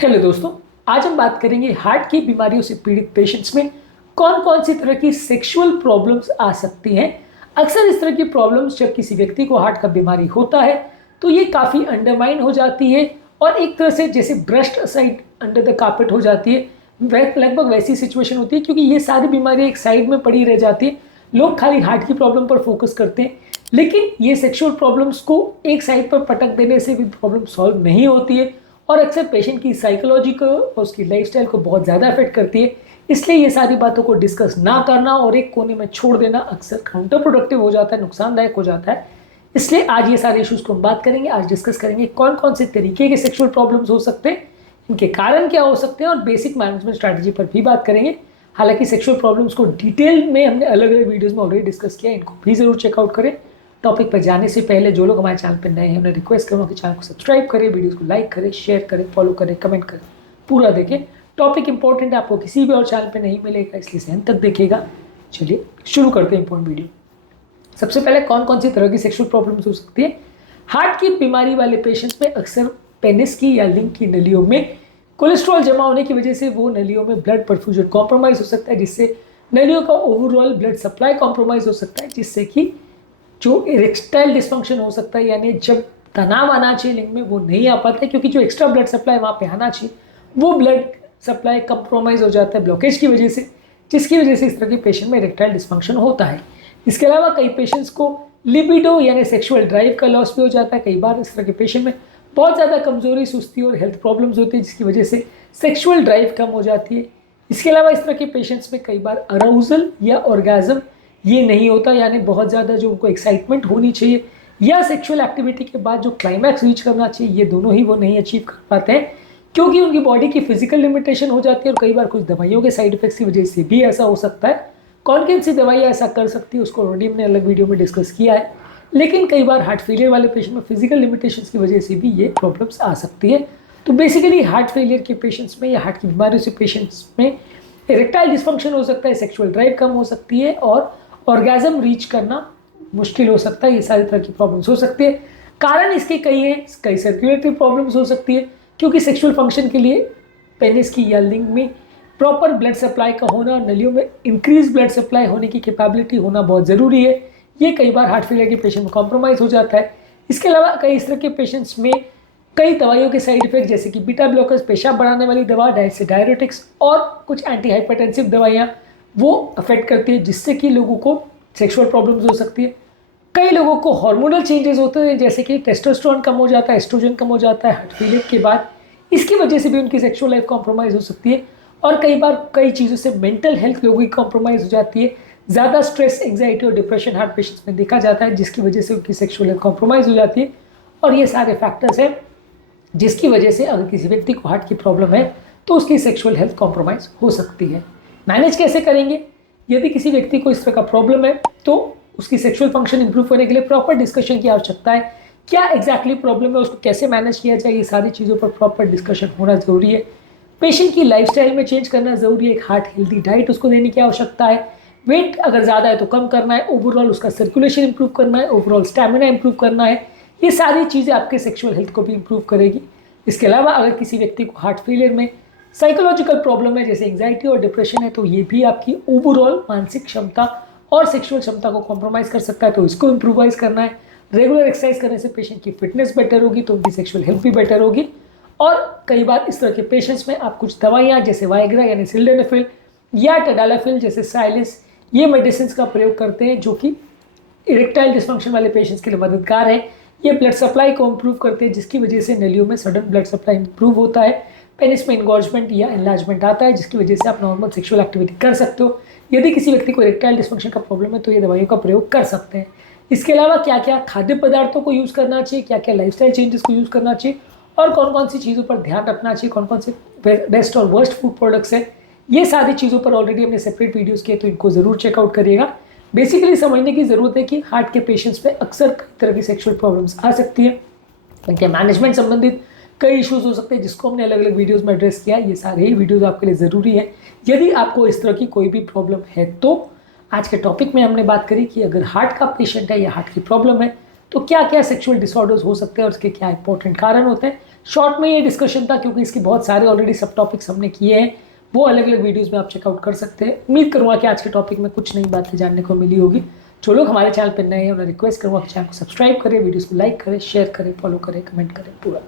Hello दोस्तों, आज हम बात करेंगे हार्ट की बीमारियों से पीड़ित पेशेंट्स में कौन कौन सी तरह की सेक्सुअल प्रॉब्लम्स आ सकती हैं। अक्सर इस तरह की प्रॉब्लम्स जब किसी व्यक्ति को हार्ट का बीमारी होता है तो ये काफ़ी अंडरमाइन हो जाती है और एक तरह से जैसे brushed aside under the carpet हो जाती है। वह लगभग वैसी सिचुएशन होती है क्योंकि ये सारी बीमारियाँ एक साइड में पड़ी रह जाती है। लोग खाली हार्ट की प्रॉब्लम पर फोकस करते हैं, लेकिन ये सेक्सुअल प्रॉब्लम्स को एक साइड पर पटक देने से भी प्रॉब्लम सॉल्व नहीं होती है और अक्सर पेशेंट की साइकोलॉजी को और उसकी लाइफस्टाइल को बहुत ज़्यादा अफेक्ट करती है। इसलिए ये सारी बातों को डिस्कस ना करना और एक कोने में छोड़ देना अक्सर काउंटर प्रोडक्टिव हो जाता है, नुकसानदायक हो जाता है। इसलिए आज ये सारे इश्यूज को हम बात करेंगे। आज डिस्कस करेंगे कौन कौन से तरीके के सेक्सुअल प्रॉब्लम्स हो सकते हैं, इनके कारण क्या हो सकते हैं और बेसिक मैनेजमेंट स्ट्रैटेजी पर भी बात करेंगे। हालांकि सेक्सुअल प्रॉब्लम्स को डिटेल में हमने अलग अलग वीडियोज़ में ऑलरेडी डिस्कस किया, इनको भी ज़रूर चेकआउट करें। टॉपिक पर जाने से पहले जो लोग हमारे चैनल पर नए हैं उन्हें रिक्वेस्ट करूँगा कि चैनल को सब्सक्राइब करें, वीडियोस को लाइक करें, शेयर करें, फॉलो करें, कमेंट करें, पूरा देखें। टॉपिक इंपॉर्टेंट है, आपको किसी भी और चैनल पे नहीं मिलेगा, इसलिए से अंत तक देखिएगा। चलिए शुरू करते हैं इंपॉर्टेंट वीडियो। सबसे पहले कौन कौन सी तरह की सेक्सुअल प्रॉब्लम्स हो सकती है। हार्ट की बीमारी वाले पेशेंट्स में अक्सर पेनिस की या लिंग की नलियों में कोलेस्ट्रॉल जमा होने की वजह से वो नलियों में ब्लड परफ्यूजन कॉम्प्रोमाइज़ हो सकता है, जिससे नलियों का ओवरऑल ब्लड सप्लाई कॉम्प्रोमाइज़ हो सकता है, जिससे कि जो इरेक्टाइल डिस्फंक्शन हो सकता है, यानी जब तनाव आना चाहिए लिंग में वो नहीं आ पाता है क्योंकि जो एक्स्ट्रा ब्लड सप्लाई वहाँ पे आना चाहिए वो ब्लड सप्लाई कंप्रोमाइज़ हो जाता है ब्लॉकेज की वजह से, जिसकी वजह से इस तरह के पेशेंट में इरेक्टाइल डिस्फंक्शन होता है। इसके अलावा कई पेशेंट्स को लिबिडो यानी सेक्सुअल ड्राइव का लॉस भी हो जाता है। कई बार इस तरह के पेशेंट में बहुत ज़्यादा कमजोरी, सुस्ती और हेल्थ प्रॉब्लम्स होती है, जिसकी वजह से सेक्सुअल ड्राइव कम हो जाती है। इसके अलावा इस तरह के पेशेंट्स में कई बार अराउजल या ऑर्गेज्म ये नहीं होता, यानी बहुत ज़्यादा जो उनको एक्साइटमेंट होनी चाहिए या सेक्सुअल एक्टिविटी के बाद जो क्लाइमैक्स रीच करना चाहिए, ये दोनों ही वो नहीं अचीव कर पाते हैं क्योंकि उनकी बॉडी की फिजिकल लिमिटेशन हो जाती है। और कई बार कुछ दवाइयों के साइड इफेक्ट्स की वजह से भी ऐसा हो सकता है। कौन सी दवाई ऐसा कर सकती है उसको ऑलरेडी हमने अलग वीडियो में डिस्कस किया है, लेकिन कई बार हार्ट फेलियर वाले पेशेंट में फिजिकल लिमिटेशंस की वजह से भी ये प्रॉब्लम्स आ सकती है। तो बेसिकली हार्ट फेलियर के पेशेंट्स में या हार्ट की बीमारियों से पेशेंट्स में इरेक्टाइल डिस्फंक्शन हो सकता है, सेक्सुअल ड्राइव कम हो सकती है और ऑर्गेज्म रीच करना मुश्किल हो सकता है। ये सारी तरह की प्रॉब्लम्स हो सकती है। कारण इसके कई हैं, कई सर्कुलेटरी प्रॉब्लम्स हो सकती है क्योंकि सेक्सुअल फंक्शन के लिए पेनिस की या लिंग में प्रॉपर ब्लड सप्लाई का होना और नलियों में इंक्रीज ब्लड सप्लाई होने की कैपेबिलिटी होना बहुत ज़रूरी है। ये कई बार हार्ट फेलियर के पेशेंट में कॉम्प्रोमाइज़ हो जाता है। इसके अलावा कई इस तरह के पेशेंट्स में कई दवाइयों के साइड इफेक्ट जैसे कि बीटा ब्लॉकर्स, पेशाब बढ़ाने वाली दवा, डायरेटिक्स और कुछ एंटी हाइपरटेंसिव दवाइयाँ वो अफेक्ट करती है, जिससे कि लोगों को सेक्सुअल प्रॉब्लम्स हो सकती है। कई लोगों को हार्मोनल चेंजेस होते हैं जैसे कि टेस्टोस्टेरोन कम हो जाता है, एस्ट्रोजन कम हो जाता है हार्ट फेलियर के बाद, इसकी वजह से भी उनकी सेक्सुअल लाइफ कॉम्प्रोमाइज़ हो सकती है। और कई बार कई चीज़ों से मेंटल हेल्थ लोगों की कॉम्प्रोमाइज़ हो जाती है। ज़्यादा स्ट्रेस, एंग्जाइटी और डिप्रेशन हार्ट पेशेंट्स में देखा जाता है, जिसकी वजह से उनकी सेक्सुअल हेल्थ कॉम्प्रोमाइज़ हो जाती है। और ये सारे फैक्टर्स हैं जिसकी वजह से अगर किसी व्यक्ति को हार्ट की प्रॉब्लम है तो उसकी सेक्सुअल हेल्थ कॉम्प्रोमाइज़ हो सकती है। मैनेज कैसे करेंगे? यदि किसी व्यक्ति को इस तरह का प्रॉब्लम है तो उसकी सेक्सुअल फंक्शन इंप्रूव करने के लिए प्रॉपर डिस्कशन की आवश्यकता है। क्या एग्जैक्टली प्रॉब्लम है, उसको कैसे मैनेज किया जाए, ये सारी चीज़ों पर प्रॉपर डिस्कशन होना ज़रूरी है। पेशेंट की लाइफस्टाइल में चेंज करना ज़रूरी है। एक हार्ट हेल्दी डाइट उसको देने की आवश्यकता है। वेट अगर ज़्यादा है तो कम करना है। ओवरऑल उसका सर्कुलेशन इंप्रूव करना है, ओवरऑल स्टैमिना इंप्रूव करना है। ये सारी चीज़ें आपके सेक्सुअल हेल्थ को भी इंप्रूव करेगी। इसके अलावा अगर किसी व्यक्ति को हार्ट फेलियर में साइकोलॉजिकल प्रॉब्लम है जैसे एंग्जाइटी और डिप्रेशन है तो ये भी आपकी ओवरऑल मानसिक क्षमता और सेक्सुअल क्षमता को कॉम्प्रोमाइज़ कर सकता है, तो इसको इम्प्रूवाइज करना है। रेगुलर एक्सरसाइज करने से पेशेंट की फिटनेस बेटर होगी तो उनकी सेक्सुअल हेल्थ भी बेटर होगी। और कई बार इस तरह के पेशेंट्स में आप कुछ दवाइयाँ जैसे वाइग्रा यानी सिल्डेनाफिल या टैडालाफिल जैसे साइलिस, ये मेडिसिन का प्रयोग करते हैं जो कि इरेक्टाइल डिस्फंक्शन वाले पेशेंट्स के लिए मददगार है। ये ब्लड सप्लाई को इम्प्रूव करते हैं, जिसकी वजह से नलियों में सडन ब्लड सप्लाई इम्प्रूव होता है। पेनिस में इन्गॉर्जमेंट या एनलार्जमेंट आता है, जिसकी वजह से आप नॉर्मल सेक्सुअल एक्टिविटी कर सकते हो। यदि किसी व्यक्ति को इरेक्टाइल डिस्फंक्शन का प्रॉब्लम है तो ये दवाइयों का प्रयोग कर सकते हैं। इसके अलावा क्या क्या खाद्य पदार्थों को यूज़ करना चाहिए, क्या क्या लाइफस्टाइल चेंजेस को यूज़ करना चाहिए और कौन कौन सी चीज़ों पर ध्यान रखना चाहिए, कौन कौन से बेस्ट और वर्स्ट फूड प्रोडक्ट्स हैं, ये सारी चीज़ों पर ऑलरेडी हमने सेपरेट वीडियोज़ किए, तो इनको ज़रूर चेकआउट करिएगा। बेसिकली समझने की ज़रूरत है कि हार्ट के पेशेंट्स में अक्सर कई तरह की सेक्सुअल प्रॉब्लम्स आ सकती है। उनके मैनेजमेंट संबंधित कई इश्यूज हो सकते हैं जिसको हमने अलग अलग वीडियोस में एड्रेस किया। ये सारे ही वीडियोस आपके लिए ज़रूरी है यदि आपको इस तरह की कोई भी प्रॉब्लम है। तो आज के टॉपिक में हमने बात करी कि अगर हार्ट का पेशेंट है या हार्ट की प्रॉब्लम है तो क्या क्या सेक्सुअल डिसऑर्डर्स हो सकते हैं और उसके क्या इंपॉर्टेंट कारण होते हैं। शॉर्ट में ये डिस्कशन था क्योंकि इसके बहुत सारे ऑलरेडी सब टॉपिक्स हमने किए हैं, वो अलग अलग वीडियोस में आप चेकआउट कर सकते हैं। उम्मीद करूँगा कि आज के टॉपिक में कुछ नई बातें जानने को मिली होगी। जो लोग हमारे चैनल पर नए हैं उन्हें रिक्वेस्ट करूँगा कि चैनल को सब्सक्राइब करें, वीडियोस को लाइक करें, शेयर करें, फॉलो करें, कमेंट करें पूरा।